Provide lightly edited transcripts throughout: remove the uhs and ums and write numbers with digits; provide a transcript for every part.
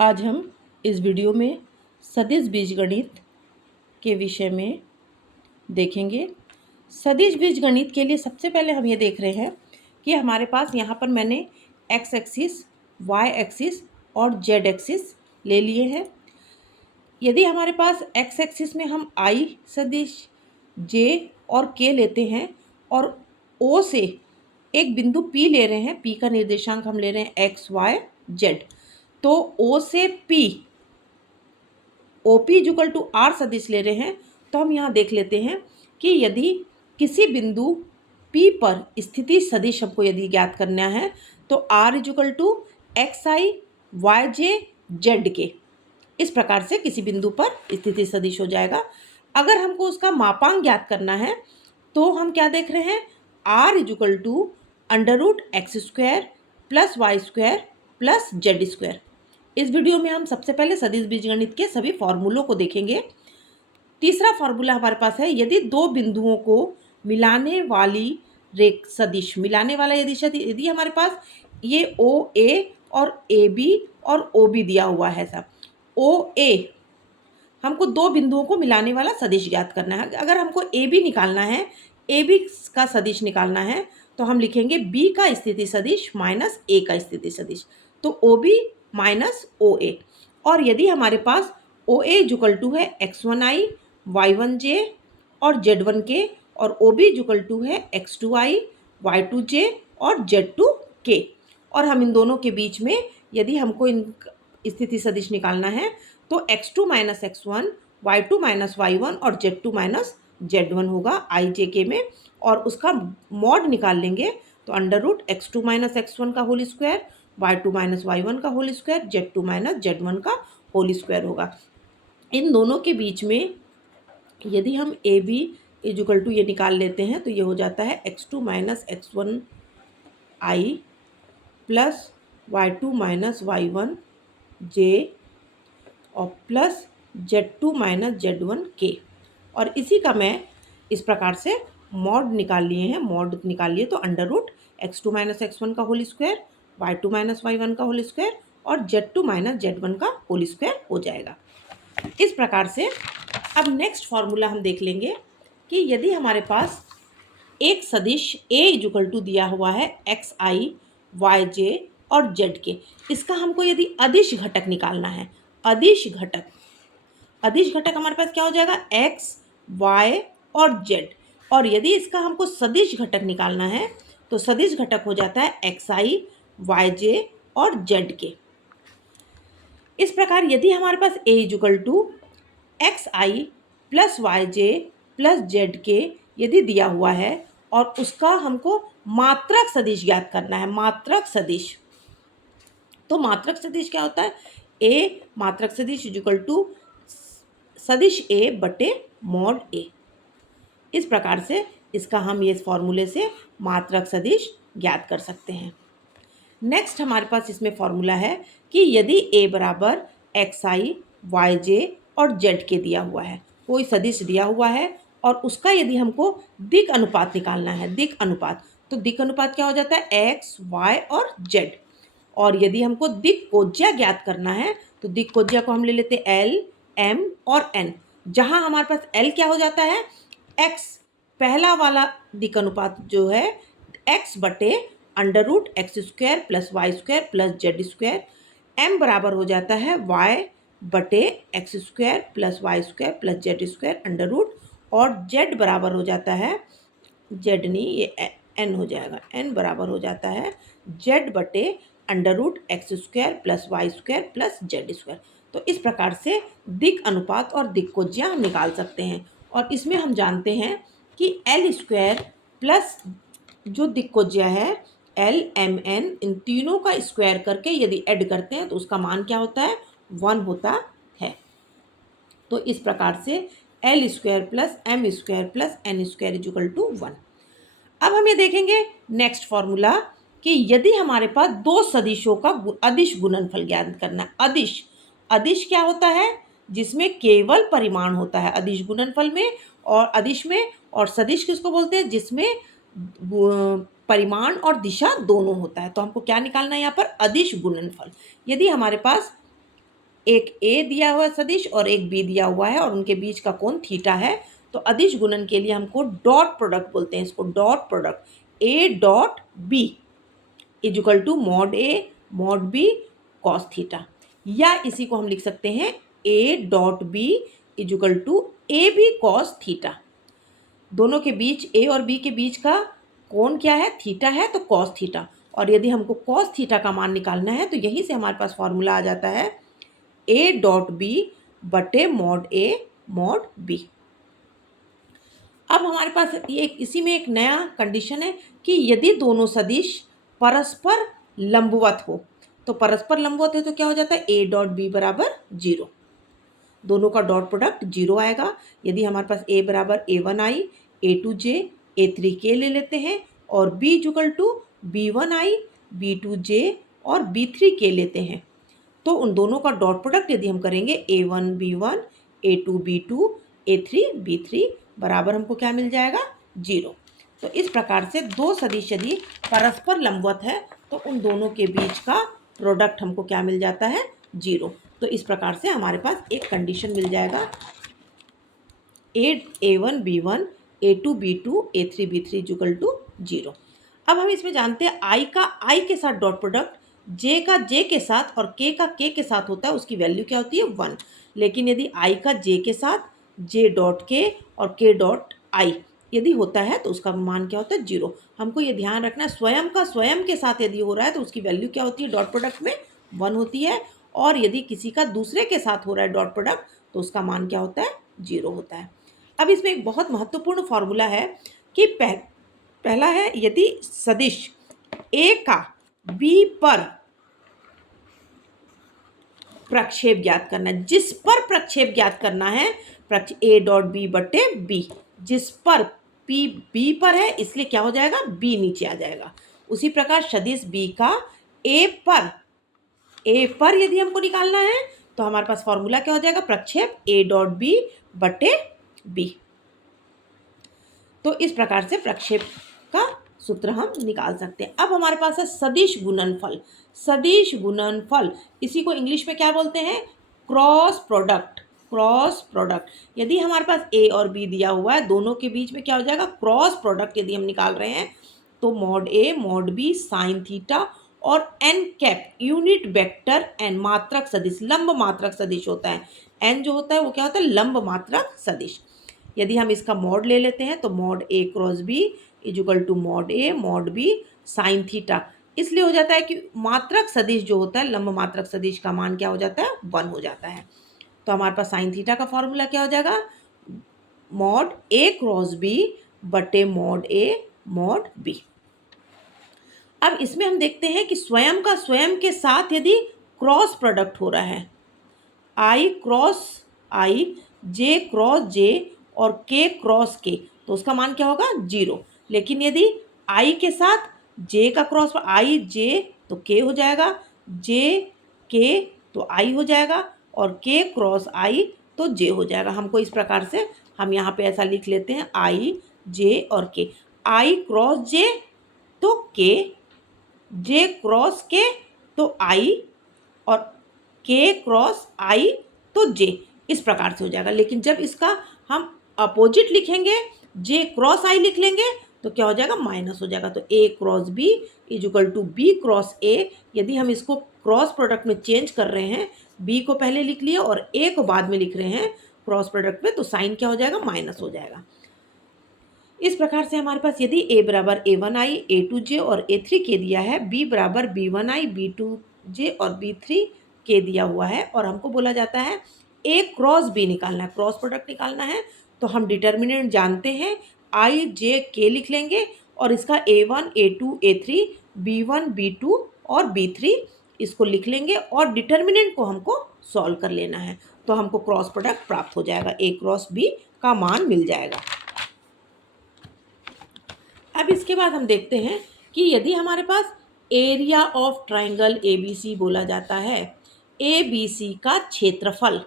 आज हम इस वीडियो में सदिश बीजगणित के विषय में देखेंगे। सदिश बीजगणित के लिए सबसे पहले हम ये देख रहे हैं कि हमारे पास यहाँ पर मैंने एक्स एक्सिस, वाई एक्सिस और जेड एक्सिस ले लिए हैं। यदि हमारे पास एक्स एक्सिस में हम आई सदिश, जे और के लेते हैं और ओ से एक बिंदु पी ले रहे हैं, पी का निर्देशांक हम ले रहे हैं एक्स वाई जेड, तो ओ से P OP equal to R सदिश ले रहे हैं। तो हम यहाँ देख लेते हैं कि यदि किसी बिंदु P पर स्थिति सदिश हमको यदि ज्ञात करना है तो R equal to x i y j z के, इस प्रकार से किसी बिंदु पर स्थिति सदिश हो जाएगा। अगर हमको उसका मापांक ज्ञात करना है तो हम क्या देख रहे हैं, R equal to under root x square plus y square plus z square. इस वीडियो में हम सबसे पहले सदिश बीजगणित के सभी फॉर्मूलों को देखेंगे। तीसरा फॉर्मूला हमारे पास है, यदि दो बिंदुओं को मिलाने वाली रेख सदिश, मिलाने वाला यदि हमारे पास ये ओ ए और ए बी और ओ बी दिया हुआ है सब, ओ ए हमको दो बिंदुओं को मिलाने वाला सदिश ज्ञात करना है। अगर हमको ए बी निकालना है, ए बी का सदिश निकालना है तो हम लिखेंगे बी का स्थिति सदिश माइनस ए का स्थिति सदिश, तो ओ बी माइनस ओ ए। और यदि हमारे पास ओ ए इक्वल टू है x one i y one j और जेड वन के, और ओ बी इक्वल टू है x two i y two j और जेड टू के, और हम इन दोनों के बीच में यदि हमको इन स्थिति सदिश निकालना है तो x two minus x one, y two minus y one और z two minus z one होगा आई जे के में, और उसका मॉड निकाल लेंगे तो under root x two minus x one का whole square, y two minus y one का whole square, z two minus z one का होल स्क्वायर होगा। इन दोनों के बीच में यदि हम ए बी इक्वल टू ये निकाल लेते हैं तो ये हो जाता है x two minus x one i plus y two minus y one j और plus z two minus z one k, और इसी का मैं इस प्रकार से मॉड निकाल लिए हैं। मॉड निकाल लिए तो under root x two minus x one का whole square, y two minus y one का होल स्क्वायर और z two minus z one का होल स्क्वायर हो जाएगा। इस प्रकार से अब नेक्स्ट फॉर्मूला हम देख लेंगे कि यदि हमारे पास एक सदिश ए इक्वल टू दिया हुआ है एक्स आई वाई जे और जेड के, इसका हमको यदि अदिश घटक निकालना है, अदिश घटक, अदिश घटक हमारे पास क्या हो जाएगा एक्स वाई और जेड, और यदि इसका हमको सदिश घटक निकालना है तो सदिश घटक हो जाता है एक्स आई वाई जे और जेड के। इस प्रकार यदि हमारे पास A equal to x i plus y j plus z k यदि दिया हुआ है और उसका हमको मात्रक सदिश ज्ञात करना है, मात्रक सदिश, तो मात्रक सदिश क्या होता है, ए मात्रक सदिश इक्वल टू सदिश ए बटे मॉड ए। इस प्रकार से इसका हम ये फॉर्मूले से मात्रक सदिश ज्ञात कर सकते हैं। नेक्स्ट हमारे पास इसमें फॉर्मूला है कि यदि ए बराबर एक्स आई वाई जे और जेड के दिया हुआ है, कोई सदिश दिया हुआ है और उसका यदि हमको दिक् अनुपात निकालना है, दिक् अनुपात, तो दिक् अनुपात क्या हो जाता है एक्स वाई और जेड, और यदि हमको दिक् कोज्या ज्ञात करना है तो दिक् कोज्या को हम ले लेते हैं एल एम और एन, जहाँ हमारे पास एल क्या हो जाता है एक्स, पहला वाला दिक् अनुपात जो है एक्स बटे under root x square plus y square plus z square, m बराबर हो जाता है वाई बटे x square plus y square plus z square under root, और जेड बराबर हो जाता है, जेड नहीं ये एन हो जाएगा, एन बराबर हो जाता है जेड बटे under root x square plus y square plus z square. तो इस प्रकार से दिक् अनुपात और दिक् कोज्या हम निकाल सकते हैं, और इसमें हम जानते हैं कि एल स्क्वायर प्लस जो दिक् कोज्या है एल एम एन, इन तीनों का स्क्वायर करके यदि ऐड करते हैं तो उसका मान क्या होता है 1 होता है। तो इस प्रकार से l square plus m square plus n square equal to 1। अब हम ये देखेंगे नेक्स्ट फॉर्मूला कि यदि हमारे पास दो सदिशों का अदिश गुणनफल ज्ञात करना है। अदिश, अदिश क्या होता है, जिसमें केवल परिमाण होता है अदिश गुणनफल में, और अदिश में, और सदिश किसको बोलते हैं जिसमें परिमाण और दिशा दोनों होता है। तो हमको क्या निकालना है यहाँ पर अदिश गुणनफल। यदि हमारे पास एक ए दिया हुआ है सदिश और एक बी दिया हुआ है और उनके बीच का कोण थीटा है। तो अदिश गुणन के लिए हमको डॉट प्रोडक्ट बोलते हैं, इसको dot product a dot b is equal to mod a mod b cos theta, या इसी को हम लिख सकते हैं a dot b is equal to a b cos theta. दोनों के बीच ए और बी के बीच का कोण क्या है, थीटा है, तो कॉस थीटा। और यदि हमको कॉस थीटा का मान निकालना है तो यहीं से हमारे पास फॉर्मूला आ जाता है ए डॉट बी बटे मॉड ए मॉड बी। अब हमारे पास ये इसी में एक नया कंडीशन है कि यदि दोनों सदिश परस्पर लंबवत हो, तो परस्पर लंबवत है तो क्या हो जाता है ए डॉट बी बराबर 0, दोनों का डॉट प्रोडक्ट 0 आएगा। यदि हमारे पास ए बराबर a1i a2j a3k ले लेते हैं और b equal to b1i b2j और b3k लेते हैं, तो उन दोनों का डॉट प्रोडक्ट यदि हम करेंगे a1 b1 a2 b2 a3 b3 बराबर हमको क्या मिल जाएगा 0। तो इस प्रकार से दो सदिश यदि परस्पर लंबवत है तो उन दोनों के बीच का प्रोडक्ट हमको क्या मिल जाता है 0। तो इस प्रकार से हमारे पास एक कंडीशन मिल जाएगा a1 b1 a2 b2 a3 b3 equal to 0। अब हम इसमें जानते हैं i का i के साथ डॉट प्रोडक्ट j का j के साथ और k का k के साथ होता है, उसकी वैल्यू क्या होती है 1। लेकिन यदि i का j के साथ j डॉट k और k डॉट i यदि होता है तो उसका मान क्या होता है 0। हमको ये ध्यान रखना है स्वयं का स्वयं के साथ यदि हो रहा है तो उसकी वैल्यू क्या होती है डॉट प्रोडक्ट में 1 होती है, और यदि किसी का दूसरे के साथ हो रहा है डॉट प्रोडक्ट तो उसका मान क्या होता है 0 होता है। अब इसमें एक बहुत महत्वपूर्ण फॉर्मूला है कि पहला है यदि सदिश a का b पर प्रक्षेप ज्ञात करना है, जिस पर प्रक्षेप ज्ञात करना है a डॉट बी बटे बी, जिस पर p b पर है इसलिए क्या हो जाएगा b नीचे आ जाएगा। उसी प्रकार सदिश b का a पर यदि हमको निकालना है तो हमारे पास फॉर्मूला क्या हो जाएगा प्रक्षेप a डॉट बी बटे बी। तो इस प्रकार से प्रक्षेप का सूत्र हम निकाल सकते हैं। अब हमारे पास है सदिश गुणनफल। सदिश गुणनफल इसी को इंग्लिश में क्या बोलते हैं क्रॉस प्रोडक्ट। क्रॉस प्रोडक्ट यदि हमारे पास ए और बी दिया हुआ है, दोनों के बीच में क्या हो जाएगा क्रॉस प्रोडक्ट यदि हम निकाल रहे हैं तो mod a mod b sine theta और n cap unit vector n मात्रक सदिश लंब मात्रक सदिश होता है। एन जो होता है वो क्या होता है लंब मात्रक सदिश। यदि हम इसका मॉड ले लेते हैं तो mod a cross B is equal to mod a mod b sine theta, इसलिए हो जाता है कि मात्रक सदिश जो होता है लंब मात्रक सदिश का मान क्या हो जाता है 1 हो जाता है। तो हमारे पास साइन थीटा का फॉर्मूला क्या हो जाएगा मॉड ए क्रॉस बी बटे मॉड ए मॉड बी। अब इसमें हम देखते हैं कि स्वयं का स्वयं के साथ यदि क्रॉस प्रोडक्ट हो रहा है आई क्रॉस आई जे क्रॉस जे और के क्रॉस के, तो उसका मान क्या होगा 0। लेकिन यदि आई के साथ जे का क्रॉस आई जे तो के हो जाएगा, जे के तो आई हो जाएगा और के क्रॉस आई तो जे हो जाएगा। हमको इस प्रकार से हम यहाँ पे ऐसा लिख लेते हैं आई जे और के, आई क्रॉस जे तो के, जे क्रॉस के तो आई और के क्रॉस आई तो जे, इस प्रकार से हो जाएगा। लेकिन जब इसका हम अपोजिट लिखेंगे जे क्रॉस आई लिख लेंगे तो क्या हो जाएगा माइनस हो जाएगा। तो A cross B is equal to B cross A. यदि हम इसको क्रॉस प्रोडक्ट में चेंज कर रहे हैं बी को पहले लिख लिए और ए को बाद में लिख रहे हैं क्रॉस प्रोडक्ट में, तो साइन क्या हो जाएगा माइनस हो जाएगा। इस प्रकार से हमारे पास यदि a बराबर a1i a2j और a3k दिया है, b बराबर b1i b2j और b3k दिया हुआ है और हमको बोला जाता है a क्रॉस b निकालना है, क्रॉस प्रोडक्ट निकालना है, तो हम डिटर्मिनेंट जानते हैं i j k लिख लेंगे और इसका a1 a2 a3 b1 b2 और b3 इसको लिख लेंगे और डिटर्मिनेंट को हमको सॉल्व कर लेना है, तो हमको क्रॉस प्रोडक्ट प्राप्त हो जाएगा, a क्रॉस b का मान मिल जाएगा। अब इसके बाद हम देखते हैं कि यदि हमारे पास एरिया ऑफ ट्राइंगल ABC बोला जाता है, ABC का क्षेत्रफल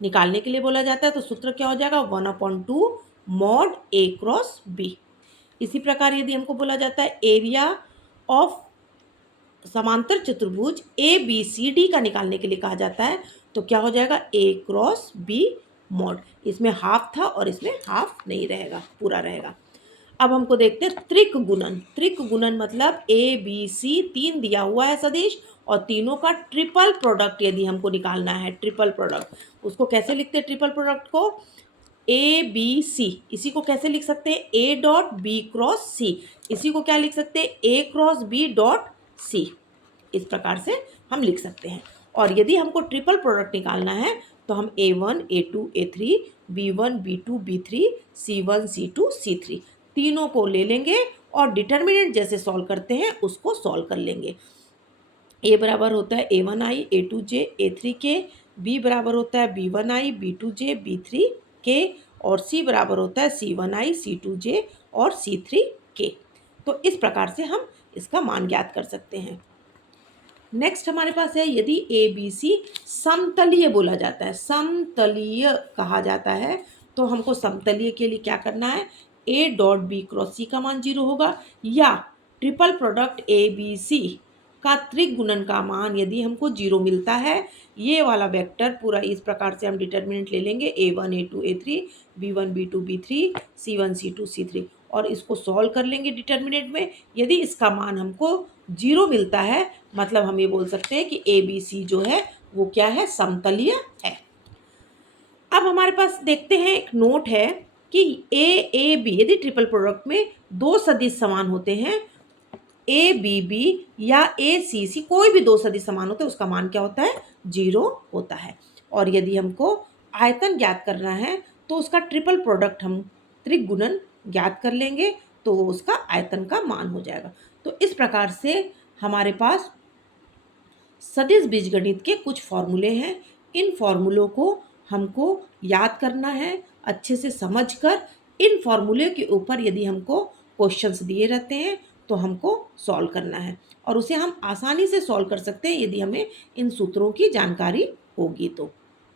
निकालने के लिए बोला जाता है, तो सूत्र क्या हो जाएगा 1/2 मॉड A क्रॉस B। इसी प्रकार यदि हमको बोला जाता है एरिया ऑफ समांतर चतुर्भुज ए बी सी डी का निकालने के लिए कहा जाता है तो क्या हो जाएगा, ए क्रॉस बी मॉड। इसमें हाफ था और इसमें हाफ नहीं रहेगा, पूरा रहेगा। अब हमको देखते हैं त्रिक गुणन। त्रिक गुणन मतलब ए बी सी तीन दिया हुआ है सदिश और तीनों का ट्रिपल प्रोडक्ट यदि हमको निकालना है, ट्रिपल प्रोडक्ट, उसको कैसे लिखते हैं ट्रिपल प्रोडक्ट को, ए बी सी, इसी को कैसे लिख सकते हैं, ए डॉट बी क्रॉस सी, इसी को क्या लिख सकते हैं, ए क्रॉस बी डॉट सी, इस प्रकार से हम लिख सकते हैं। और यदि हमको ट्रिपल प्रोडक्ट निकालना है तो हम A1 A2 A3 B1 B2 B3 C1 C2 C3 तीनों को ले लेंगे और डिटर्मिनेंट जैसे सॉल्व करते हैं उसको सॉल्व कर लेंगे। A बराबर होता है A1I A2J A3K, B बराबर होता है B1I B2J B3K और C बराबर होता है C1I C2J और C3K। तो इस प्रकार से हम इसका मान ज्ञात कर सकते हैं। नेक्स्ट हमारे पास है यदि ए बी सी समतलीय बोला जाता है, समतलीय कहा जाता है, तो हमको समतलीय के लिए क्या करना है, a dot b cross c का मान 0 होगा, या triple product a b c का त्रिगुणन का मान यदि हमको 0 मिलता है, ये वाला वेक्टर पूरा इस प्रकार से हम डिटर्मिनेंट ले लेंगे A1 A2 A3 B1 B2 B3 C1 C2 C3 और इसको सॉल्व कर लेंगे डिटर्मिनेंट में। यदि इसका मान हमको 0 मिलता है मतलब हम ये बोल सकते हैं कि ए बी सी जो है वो क्या है, समतलीय है। अब हमारे पास देखते हैं एक नोट है कि ए बी यदि ट्रिपल प्रोडक्ट में दो सदिश समान होते हैं, ए बी बी या ए सी सी कोई भी दो सदिश समान होते हैं उसका मान क्या होता है, 0 होता है। और यदि हमको आयतन ज्ञात करना है तो उसका ट्रिपल प्रोडक्ट हम त्रिगुणन ज्ञात कर लेंगे तो उसका आयतन का मान हो जाएगा। तो इस प्रकार से हमारे पास सदिश बीजगणित के कुछ फॉर्मूले हैं। इन फॉर्मूलों को हमको याद करना है, अच्छे से समझकर इन फॉर्मूले के ऊपर यदि हमको क्वेश्चंस दिए रहते हैं तो हमको सॉल्व करना है और उसे हम आसानी से सॉल्व कर सकते हैं यदि हमें इन सूत्रों की जानकारी होगी तो।